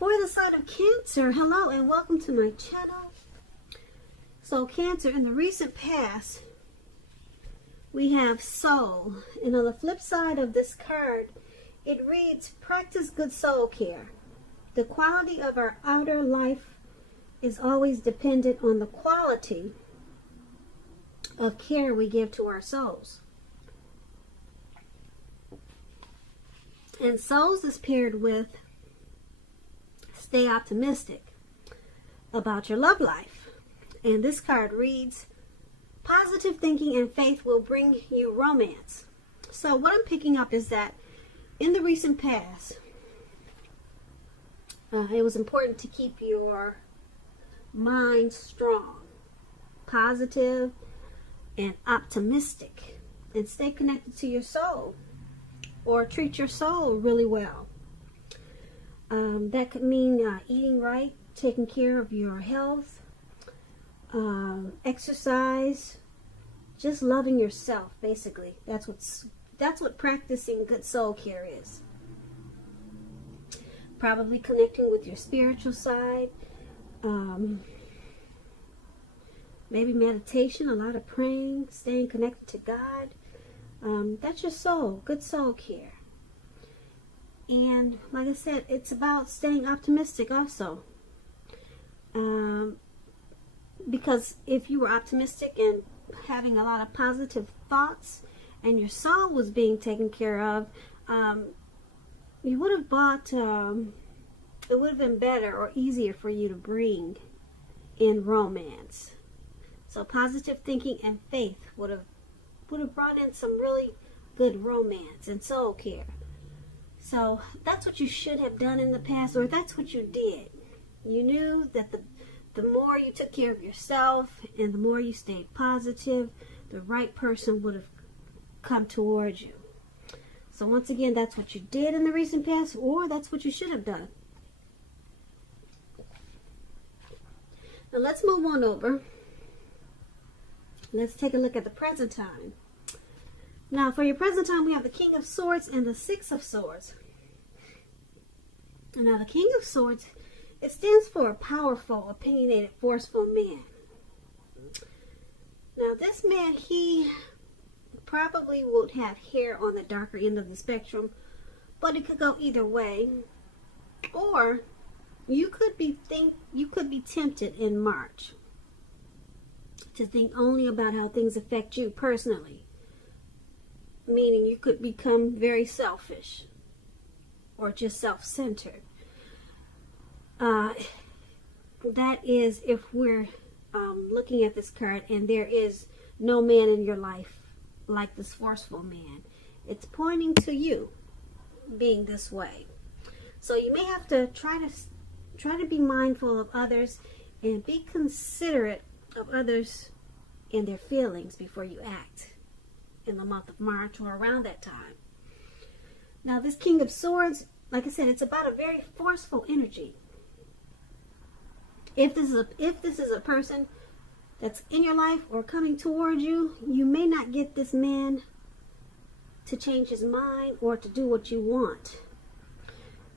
For the sign of Cancer, hello and welcome to my channel. So Cancer, in the recent past, we have soul. And on the flip side of this card, it reads, practice good soul care. The quality of our outer life is always dependent on the quality of care we give to our souls. And souls is paired with stay optimistic about your love life. And this card reads, positive thinking and faith will bring you romance. So what I'm picking up is that in the recent past, it was important to keep your mind strong, positive, and optimistic, and stay connected to your soul, or treat your soul really well. That could mean eating right, taking care of your health, exercise, just loving yourself. Basically, that's what practicing good soul care is. Probably connecting with your spiritual side, maybe meditation, a lot of praying, staying connected to God. That's your soul, good soul care. And like I said, it's about staying optimistic also. Because if you were optimistic and having a lot of positive thoughts and your soul was being taken care of, you would have bought, it would have been better or easier for you to bring in romance. So positive thinking and faith would have brought in some really good romance and soul care. So that's what you should have done in the past, or that's what you did. You knew that the more you took care of yourself and the more you stayed positive, the right person would have come towards you. So once again, that's what you did in the recent past, or that's what you should have done. Now let's move on over. Let's take a look at the present time. Now for your present time, we have the King of Swords and the Six of Swords. Now the King of Swords, it stands for a powerful, opinionated, forceful man. Now this man, he probably would have hair on the darker end of the spectrum, but it could go either way. Or you could be tempted in March to think only about how things affect you personally. Meaning you could become very selfish or just self-centered. That is if we're looking at this card and there is no man in your life like this forceful man. It's pointing to you being this way. So you may have to try to be mindful of others and be considerate of others and their feelings before you act in the month of March or around that time. Now this King of Swords, like I said, it's about a very forceful energy. If this is a person that's in your life or coming towards you, you may not get this man to change his mind or to do what you want.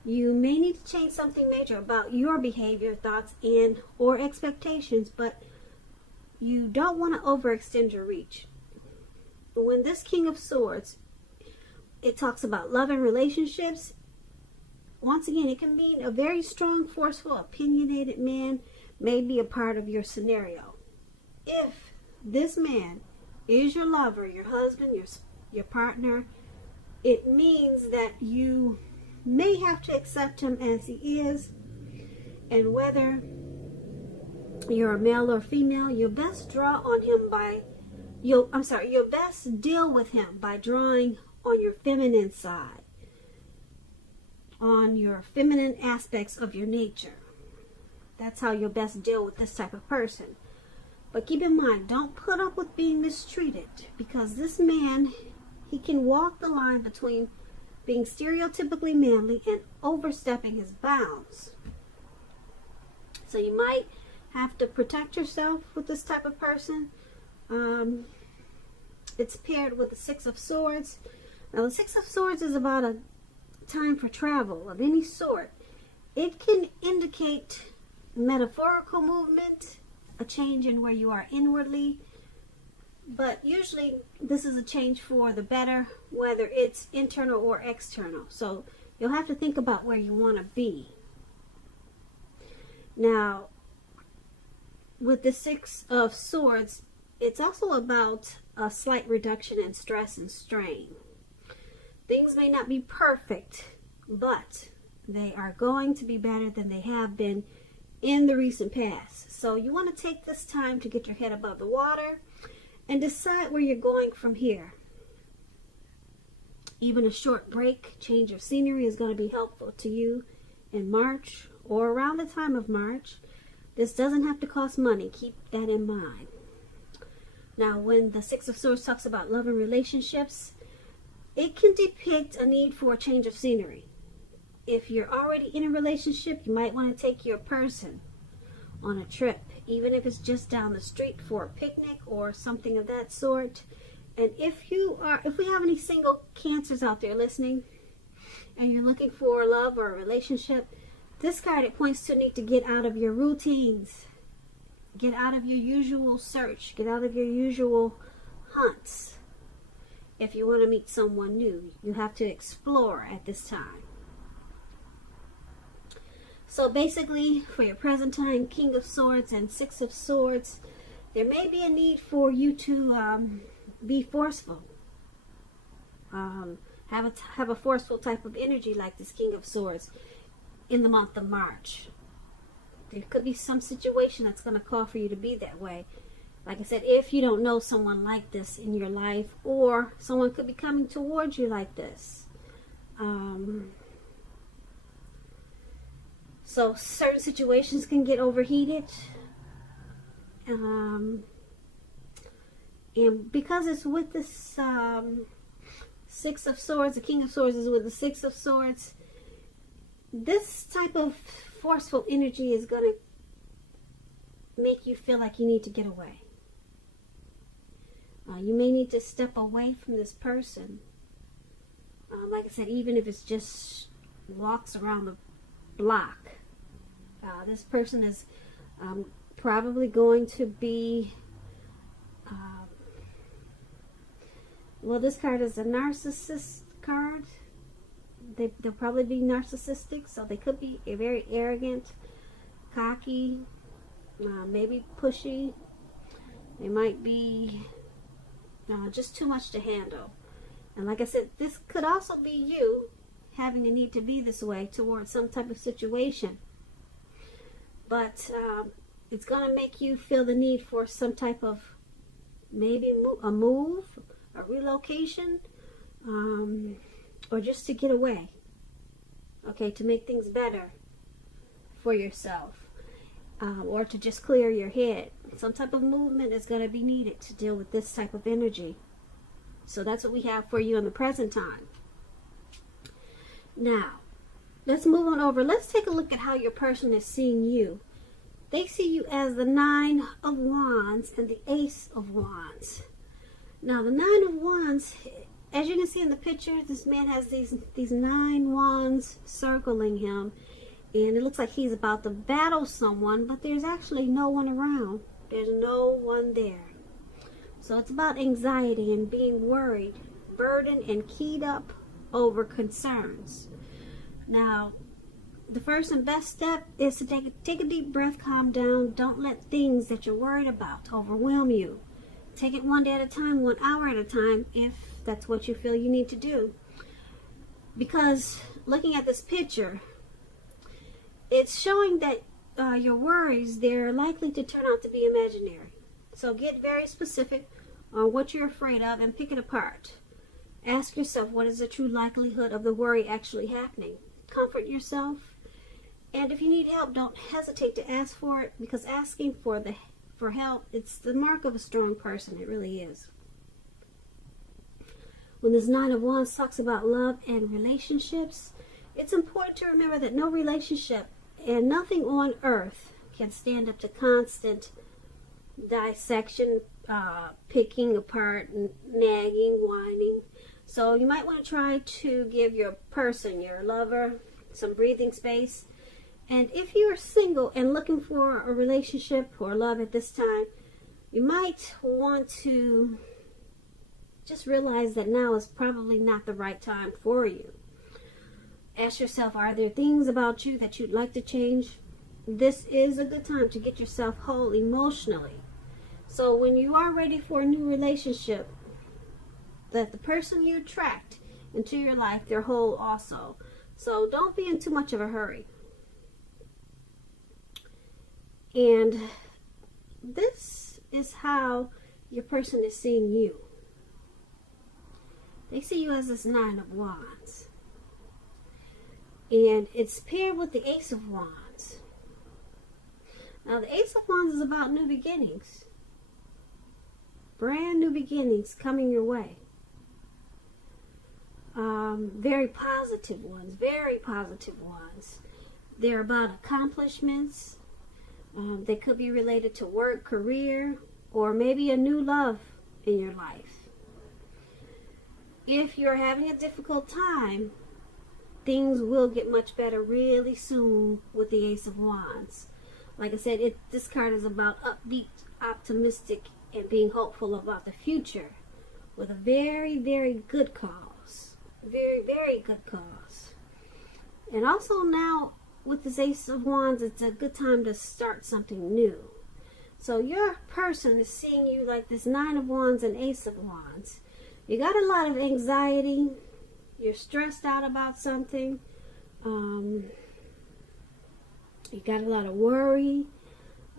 You may need to change something major about your behavior, thoughts, and or expectations, but you don't want to overextend your reach. When this King of Swords, it talks about love and relationships. Once again, it can mean a very strong, forceful, opinionated man may be a part of your scenario. If this man is your lover, your husband, your partner, it means that you may have to accept him as he is, and whether you're a male or female, you'll best draw on him by you'll best deal with him by drawing on your feminine side, on your feminine aspects of your nature. That's how you'll best deal with this type of person. But keep in mind, don't put up with being mistreated, because this man, he can walk the line between being stereotypically manly and overstepping his bounds. So you might have to protect yourself with this type of person. It's paired with the Six of Swords. Now the Six of Swords is about a time for travel of any sort. It can indicate metaphorical movement, a change in where you are inwardly, but usually this is a change for the better, whether it's internal or external. So you'll have to think about where you want to be. Now, with the Six of Swords, it's also about a slight reduction in stress and strain. Things may not be perfect, but they are going to be better than they have been in the recent past. So you want to take this time to get your head above the water and decide where you're going from here. Even a short break, change of scenery is going to be helpful to you in March or around the time of March. This doesn't have to cost money. Keep that in mind. Now, when the Six of Swords talks about love and relationships, it can depict a need for a change of scenery. If you're already in a relationship, you might want to take your person on a trip, even if it's just down the street for a picnic or something of that sort. And if we have any single Cancers out there listening and you're looking for love or a relationship, this card, it points to a need to get out of your routines, get out of your usual search, get out of your usual hunts. If you want to meet someone new, you have to explore at this time. So basically, for your present time, King of Swords and Six of Swords, there may be a need for you to be forceful. Have a forceful type of energy like this King of Swords in the month of March. There could be some situation that's going to call for you to be that way. Like I said, if you don't know someone like this in your life, or someone could be coming towards you like this. So certain situations can get overheated. And because it's with this Six of Swords, the King of Swords is with the Six of Swords, this type of forceful energy is going to make you feel like you need to get away. You may need to step away from this person. Like I said, even if it's just walks around the block. This person is probably going to be, well, this card is a narcissist card. They'll probably be narcissistic, so they could be very arrogant, cocky, maybe pushy. They might be just too much to handle. And like I said, this could also be you having a need to be this way towards some type of situation. But it's going to make you feel the need for some type of maybe a move, a relocation, or just to get away. Okay, to make things better for yourself. Or to just clear your head. Some type of movement is going to be needed to deal with this type of energy. So that's what we have for you in the present time. Now, let's move on over. Let's take a look at how your person is seeing you. They see you as the Nine of Wands and the Ace of Wands. Now, the Nine of Wands, as you can see in the picture, this man has these 9 wands circling him. And it looks like he's about to battle someone, but there's actually no one around. There's no one there. So it's about anxiety and being worried, burdened, and keyed up over concerns. Now, the first and best step is to take a deep breath, calm down. Don't let things that you're worried about overwhelm you. Take it one day at a time, 1 hour at a time, if that's what you feel you need to do. Because looking at this picture, it's showing that your worries, they're likely to turn out to be imaginary. So get very specific on what you're afraid of and pick it apart. Ask yourself, what is the true likelihood of the worry actually happening? Comfort yourself. And if you need help, don't hesitate to ask for it, because asking for help, it's the mark of a strong person. It really is. When this Nine of Wands talks about love and relationships, it's important to remember that no relationship and nothing on earth can stand up to constant dissection, picking apart, nagging, whining. So you might want to try to give your person, your lover, some breathing space And if you're single and looking for a relationship or love at this time, you might want to just realize that now is probably not the right time for you. Ask yourself, are there things about you that you'd like to change? This is a good time to get yourself whole emotionally. So when you are ready for a new relationship, that the person you attract into your life, they're whole also. So don't be in too much of a hurry. And this is how your person is seeing you. They see you as this Nine of Wands. And it's paired with the Ace of Wands. Now the Ace of Wands is about new beginnings. Brand new beginnings coming your way. Very positive ones. Very positive ones. They're about accomplishments. They could be related to work, career, or maybe a new love in your life. If you're having a difficult time, things will get much better really soon with the Ace of Wands. Like I said, this card is about upbeat, optimistic, and being hopeful about the future with a very, very good cause. Very, very good cause. And also now, with this Ace of Wands, it's a good time to start something new. So your person is seeing you like this Nine of Wands and Ace of Wands. You got a lot of anxiety. You're stressed out about something. You got a lot of worry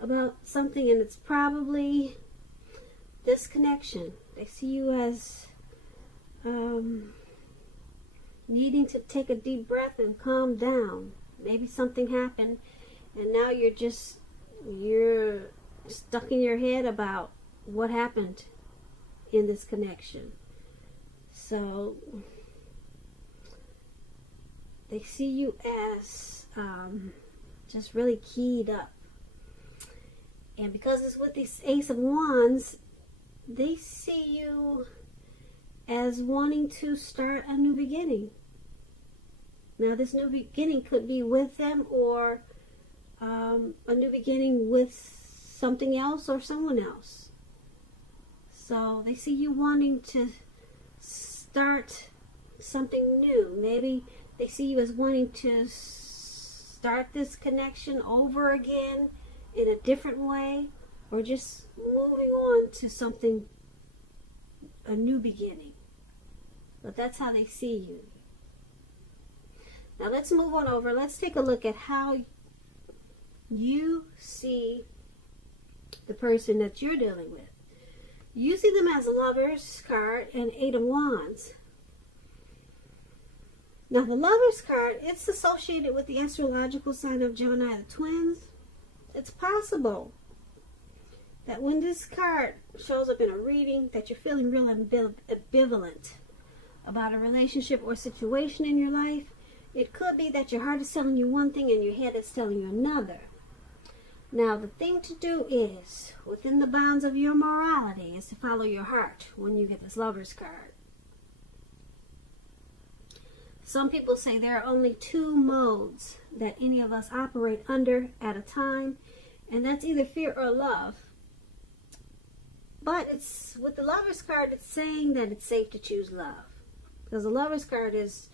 about something, and it's probably this connection. They see you as needing to take a deep breath and calm down. Maybe something happened and now you're stuck in your head about what happened in this connection. So they see you as just really keyed up. And because it's with this Ace of Wands, they see you as wanting to start a new beginning. Now, this new beginning could be with them or a new beginning with something else or someone else. So they see you wanting to start something new. Maybe they see you as wanting to start this connection over again in a different way, or just moving on to something, a new beginning. But that's how they see you. Now let's move on over. Let's take a look at how you see the person that you're dealing with. You see them as a Lover's card and Eight of Wands. Now the Lover's card, it's associated with the astrological sign of Gemini, the twins. It's possible that when this card shows up in a reading that you're feeling real ambivalent about a relationship or situation in your life. It could be that your heart is telling you one thing and your head is telling you another. Now, the thing to do is, within the bounds of your morality, is to follow your heart when you get this Lover's card. Some people say there are only two modes that any of us operate under at a time, and that's either fear or love. But it's with the Lover's card, it's saying that it's safe to choose love. Because the Lover's card is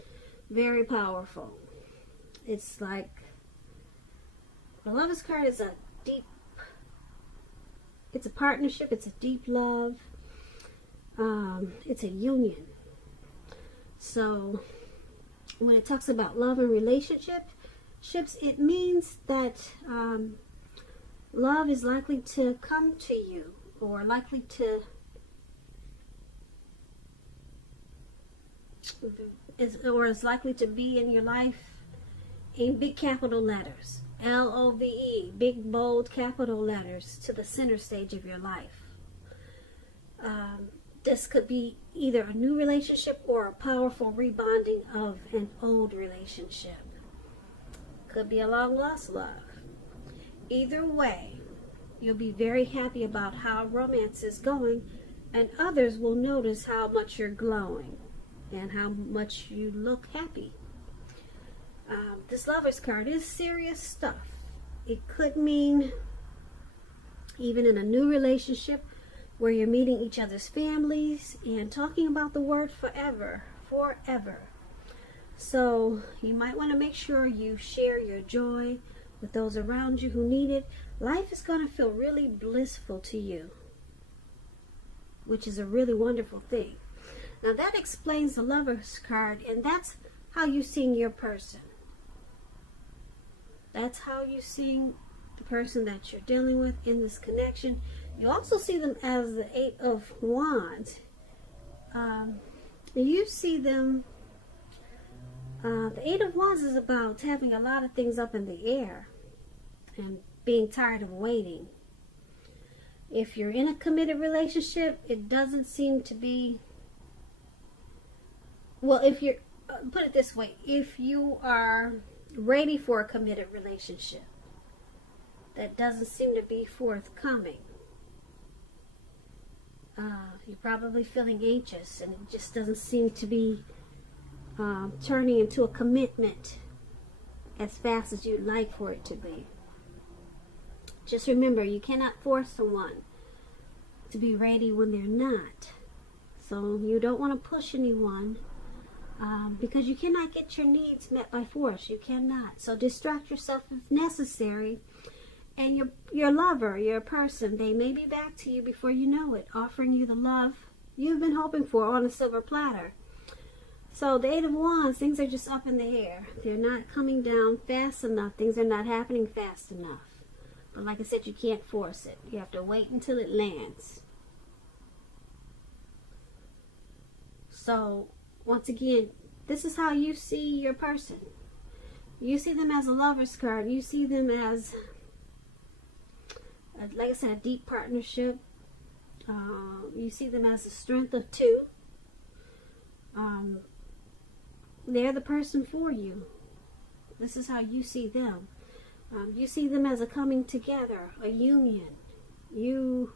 very powerful. It's like, the Lover's card is it's a partnership, it's a deep love, it's a union. So when it talks about love and relationships, it means that love is likely to come to you, or likely to is likely to be in your life in big capital letters. L-O-V-E, big bold capital letters, to the center stage of your life. This could be either a new relationship or a powerful rebonding of an old relationship. Could be a long lost love. Either way, you'll be very happy about how romance is going, and others will notice how much you're glowing and how much you look happy. this Lovers card is serious stuff. It could mean even in a new relationship where you're meeting each other's families and talking about the word forever. So you might want to make sure you share your joy with those around you who need it. Life is going to feel really blissful to you, which is a really wonderful thing. Now that explains the Lovers card, and that's how you see your person. That's how you see the person that you're dealing with in this connection. You also see them as the Eight of Wands. You see them, the Eight of Wands is about having a lot of things up in the air and being tired of waiting. If you're in a committed relationship, it doesn't seem to be, well, if you're, put it this way, if you are ready for a committed relationship, that doesn't seem to be forthcoming. You're probably feeling anxious, and it just doesn't seem to be turning into a commitment as fast as you'd like for it to be. Just remember, you cannot force someone to be ready when they're not. So you don't want to push anyone because you cannot get your needs met by force. You cannot. So distract yourself if necessary. And your lover, your person, they may be back to you before you know it, offering you the love you've been hoping for on a silver platter. So the Eight of Wands, things are just up in the air. They're not coming down fast enough. Things are not happening fast enough. But like I said, you can't force it. You have to wait until it lands. So once again, this is how you see your person. You see them as a Lover's card. You see them as, like I said, a deep partnership. You see them as a strength of two. They're the person for you. This is how you see them. You see them as a coming together, a union. You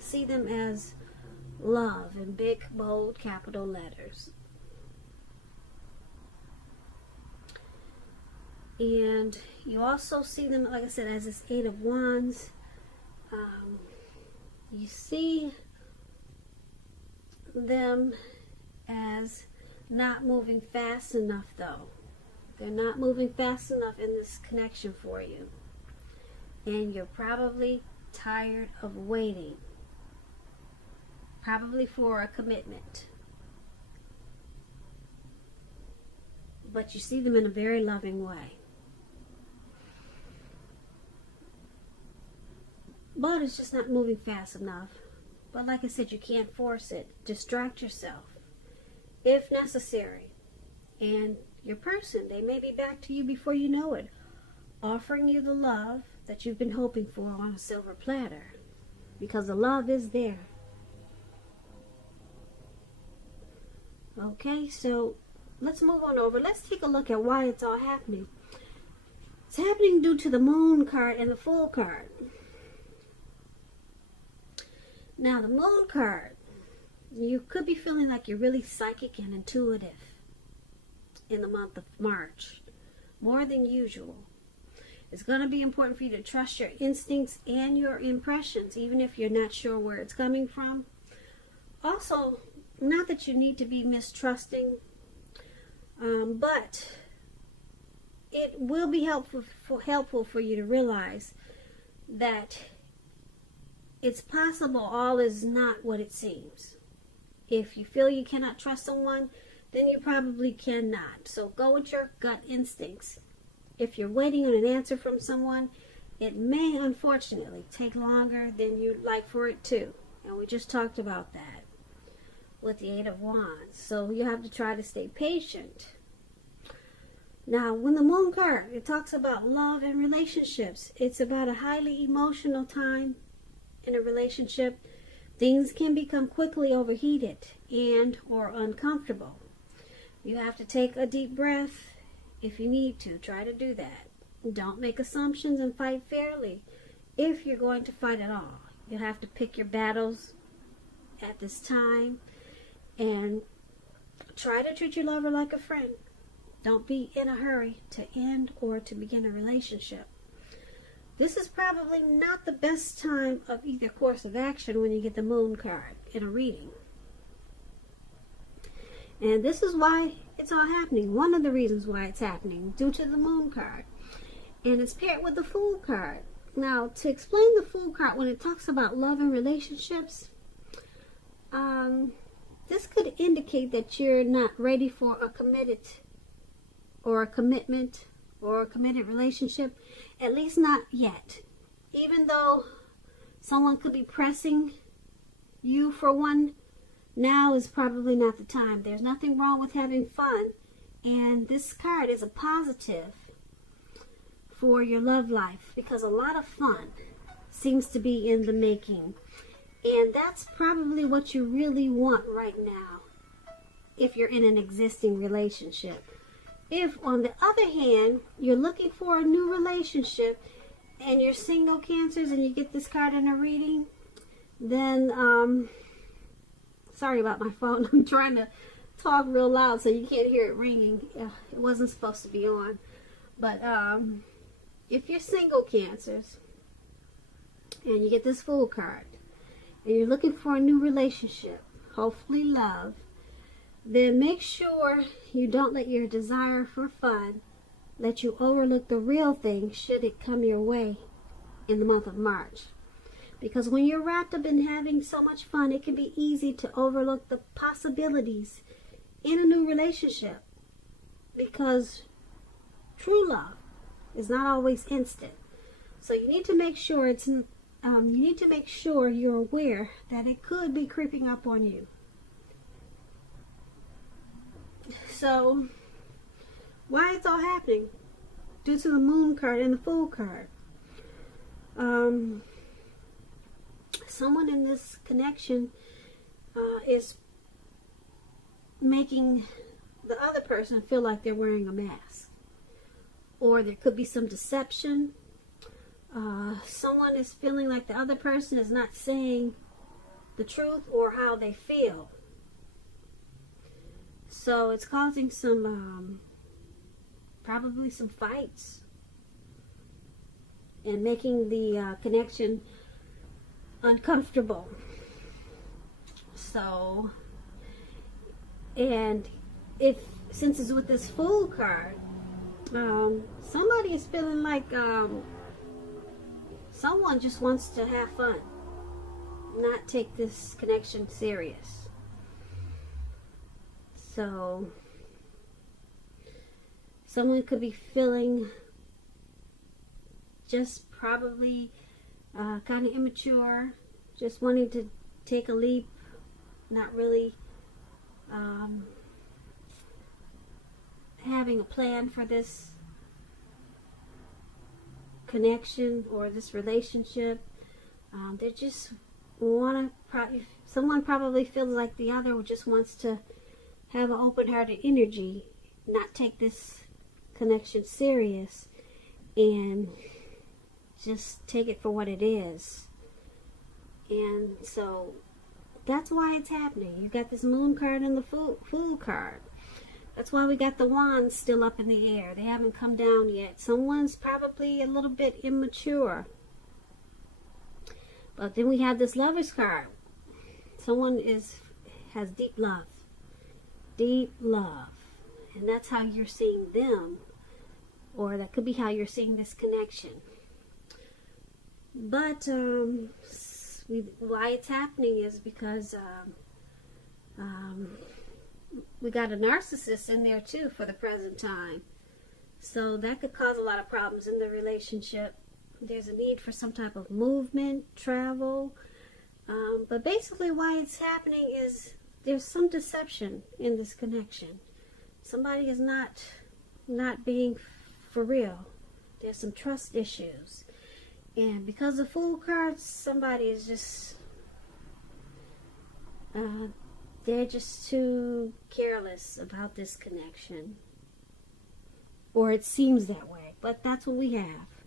see them as love in big, bold, capital letters. And you also see them, like I said, as this Eight of Wands. You see them as not moving fast enough, though. They're not moving fast enough in this connection for you. And you're probably tired of waiting. Probably for a commitment. But you see them in a very loving way. But it's just not moving fast enough. But like I said, you can't force it. Distract yourself if necessary. And your person, they may be back to you before you know it, offering you the love that you've been hoping for on a silver platter. Because the love is there. Okay, so let's move on over. Let's take a look at why it's all happening. It's happening due to the Moon card and the Fool card. Now, the Moon card, you could be feeling like you're really psychic and intuitive in the month of March, more than usual. It's going to be important for you to trust your instincts and your impressions, even if you're not sure where it's coming from. Also, not that you need to be mistrusting, but it will be helpful for you to realize that it's possible all is not what it seems. If you feel you cannot trust someone, then you probably cannot. So go with your gut instincts. If you're waiting on an answer from someone, it may unfortunately take longer than you'd like for it to. And we just talked about that with the Eight of Wands. So you have to try to stay patient. Now, when the Moon card, it talks about love and relationships. It's about a highly emotional time in a relationship. Things can become quickly overheated and or uncomfortable. You have to take a deep breath if you need to. Try to do that. Don't make assumptions and fight fairly if you're going to fight at all. You'll have to pick your battles at this time and Try to treat your lover like a friend. Don't be in a hurry to end or to begin a relationship. This is probably not the best time of either course of action when you get the moon card in a reading. And this is why it's all happening. One of the reasons why it's happening, due to the moon card. And it's paired with the Fool card. Now, to explain the Fool card, when it talks about love and relationships, this could indicate that you're not ready for a committed or a commitment or a committed relationship, at least not yet. Even though someone could be pressing you for one, now is probably not the time. There's nothing wrong with having fun, and this card is a positive for your love life because a lot of fun seems to be in the making. And that's probably what you really want right now if you're in an existing relationship. If, on the other hand, you're looking for a new relationship and you're single, Cancers, and you get this card in a reading, then, sorry about my phone. I'm trying to talk real loud so you can't hear it ringing. It wasn't supposed to be on. But if you're single, Cancers, and you get this Fool card, and you're looking for a new relationship, hopefully love, then make sure you don't let your desire for fun let you overlook the real thing should it come your way in the month of March. Because when you're wrapped up in having so much fun, it can be easy to overlook the possibilities in a new relationship. Because true love is not always instant. So you need to make sure you're aware that it could be creeping up on you. So, why it's all happening? Due to the Moon card and the Fool card. Someone in this connection is making the other person feel like they're wearing a mask. Or there could be some deception. Someone is feeling like the other person is not saying the truth or how they feel. So it's causing some, probably some fights and making the connection uncomfortable. So, and since it's with this Fool card, somebody is feeling like someone just wants to have fun, not take this connection serious. So, someone could be feeling just probably kind of immature, just wanting to take a leap, not really having a plan for this connection or this relationship. They just want to, someone probably feels like the other just wants to have an open-hearted energy, not take this connection serious, and just take it for what it is. And so that's why it's happening. You got this Moon card and the Fool card. That's why we got the Wands still up in the air. They haven't come down yet. Someone's probably a little bit immature. But then we have this Lovers card. Someone has deep love. Deep love. And that's how you're seeing them. Or that could be how you're seeing this connection. But why it's happening is because we got a narcissist in there too for the present time. So that could cause a lot of problems in the relationship. There's a need for some type of movement, travel. But basically why it's happening is there's some deception in this connection. Somebody is not being for real. There's some trust issues. And because of Fool cards, somebody is just, they're just too careless about this connection. Or it seems that way. But that's what we have.